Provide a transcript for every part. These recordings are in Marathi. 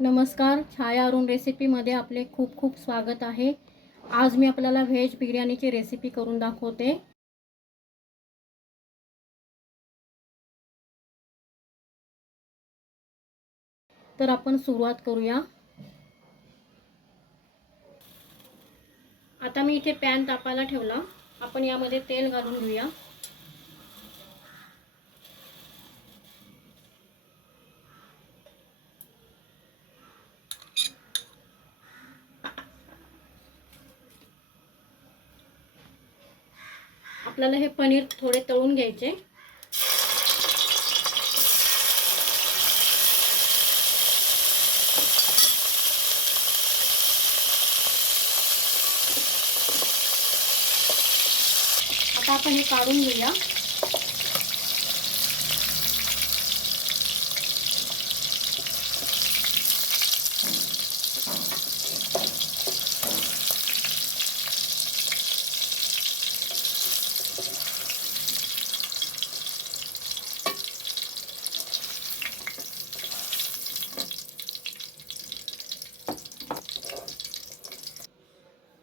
नमस्कार छाया अरुण रेसिपीमध्ये आपले खूप खूप स्वागत आहे. आज मी आपल्याला व्हेज बिर्याणीची रेसिपी करून दाखवते. तर आपण सुरुवात करूया. आता मी इथे पॅन तापायला ठेवला. आपण यामध्ये तेल घालून घेऊया. आपल्याला हे पनीर थोडे तळून घ्यायचे. आता आपण हे काढून घेऊया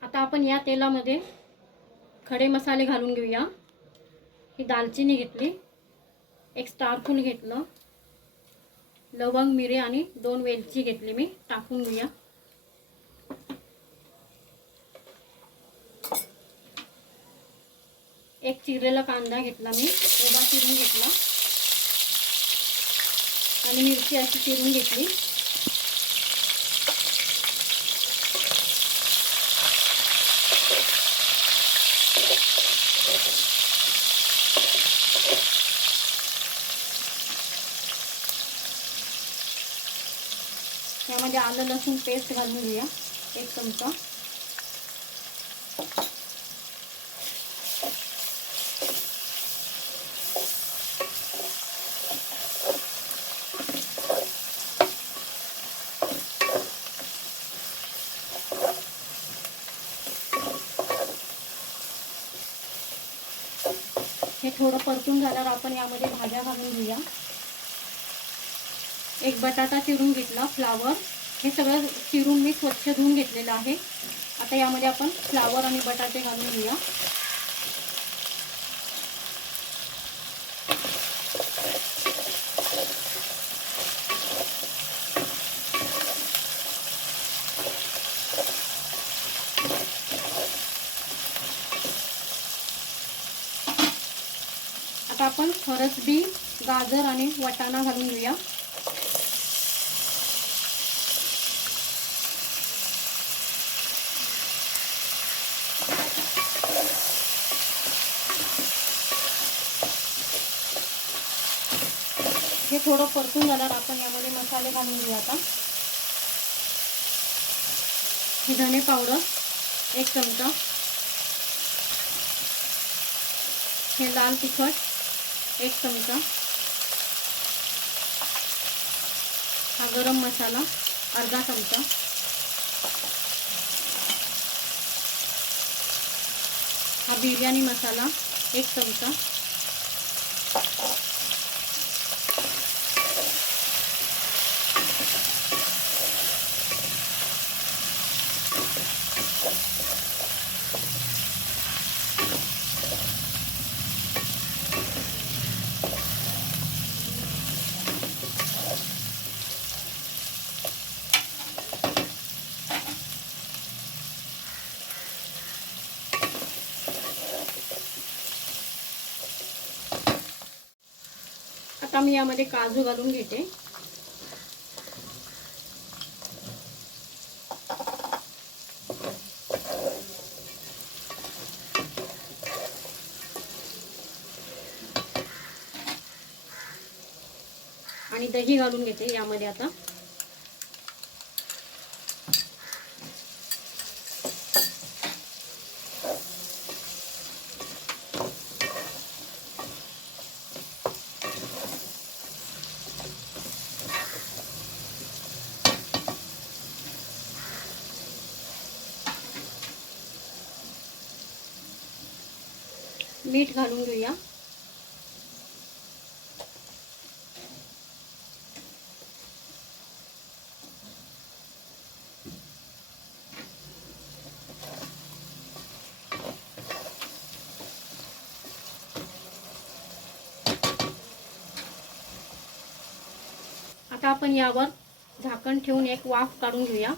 आता आपण या तेलामध्ये खडे मसाले घालून घेऊया. ही दालचिनी घेतली. एक स्टार घेतलं. लवंग मिरे आणि दोन वेलची घेतली मी. टाकून घेऊया. एक चिरलेला कांदा घेतला मी. उभा चिरून घेतला. आणि मिरची अशी चिरून घेतली. यामध्ये आलं लसूण पेस्ट घालून घेऊया. एक चमचा. हे थोडं परतून झाल्यावर आपण यामध्ये भाज्या घालून घेऊया. एक बटाटा चिरून घेतला फ्लावर हे सगळं चिरून मी स्वच्छ धुवून घेतलेलं आहे. आता यामध्ये आपण फ्लावर आणि बटाटे घालून घेऊया. आता आपण फरसबी गाजर आणि वटाणा घालून घेऊया. हे थोडं परतून झाल्यावर आपण यामध्ये मसाले घालून घेऊया आता. हे धने पावडर एक चमचा. हे लाल तिखट एक चमचा. हा गरम मसाला अर्धा चमचा. हा बिर्याणी मसाला एक चमचा. आता मी यामध्ये काजू घालून घेते. आणि दही घालून घेते यामध्ये आता. मीठ घालून घेऊया आता अपन यावर झाकण ठेवून एक वाफ काढून घेऊया.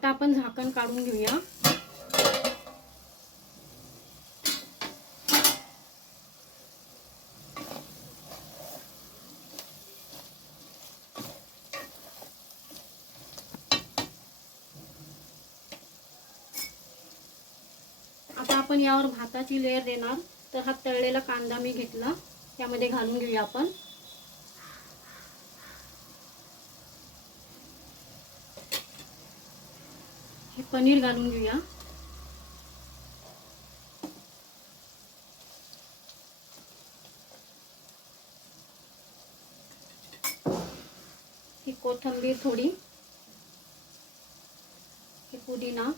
आता आपण झाकण काढून घेऊया. आता आपण यावर भाताची लेअर देणार. तर हा तळलेला कांदा मी घेतला. त्यामध्ये घालून घेऊया आपण. हे पनीर घालून घेऊया. ही कोथिंबीर थोडी. हे पुदिना.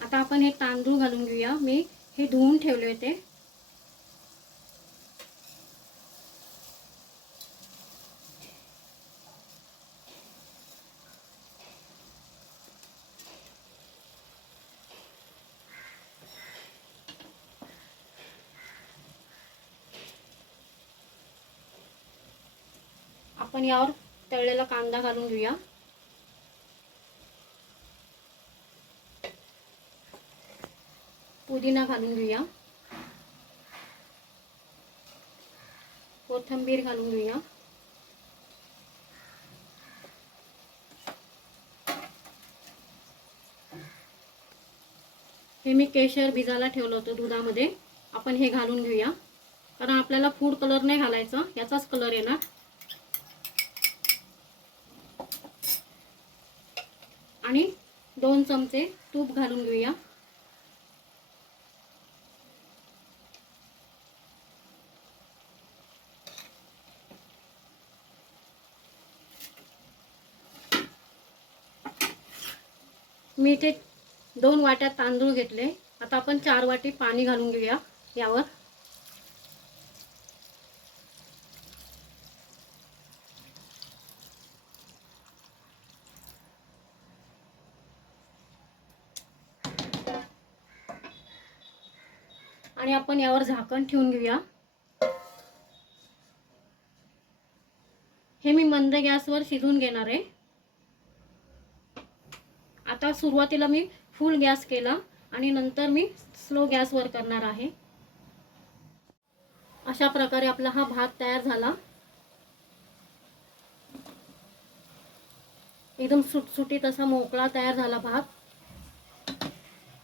आता आपण हे तांदूळ घालून घेऊया. मी हे धुवून ठेवले होते. आपण यावर तळलेला कांदा घालून घेऊया. पुदिना घालून घेऊया. कोथिंबीर घालून घेऊया. हे मी केशर भिजायला ठेवलं होतं दुधामध्ये. आपण हे घालून घेऊया. कारण आपल्याला फूड कलर नाही घालायचा याचाच कलर येणार. आणि दोन चमचे तूप घालून घेऊया. मी ते दोन वाट्या तांदूळ घेतले. आता आपण चार वाटी पाणी घालून घेऊया यावर. आणि आपण यावर झाकण ठेवून घेऊया. हे मी मंद गॅसवर शिजवून घेणार आहे. आता सुरुवातीला मी फुल गॅस केला आणि नंतर मी स्लो गॅसवर करणार आहे. अशा प्रकारे आपला हा भात तयार झाला. एकदम सुटसुटीत असा मोकळा तयार झाला भात.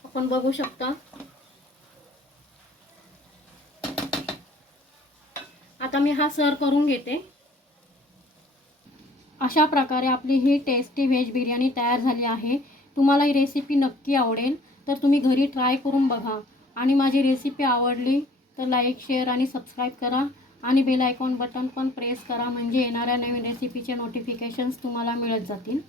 आपण बघू शकता. आता मी हा सर करून घेते. अशा प्रकारे आपली ही टेस्टी व्हेज बिर्याणी तयार झाली आहे. तुम्हाला ही रेसिपी नक्की आवडेल तर तुम्ही घरी ट्राय करून बघा. आणि माझी रेसिपी आवडली तर लाईक शेअर आणि सबस्क्राईब करा. आणि बेल आयकॉन बटन पण प्रेस करा म्हणजे येणाऱ्या नवीन रेसिपीचे नोटिफिकेशन्स तुम्हाला मिळत जातील.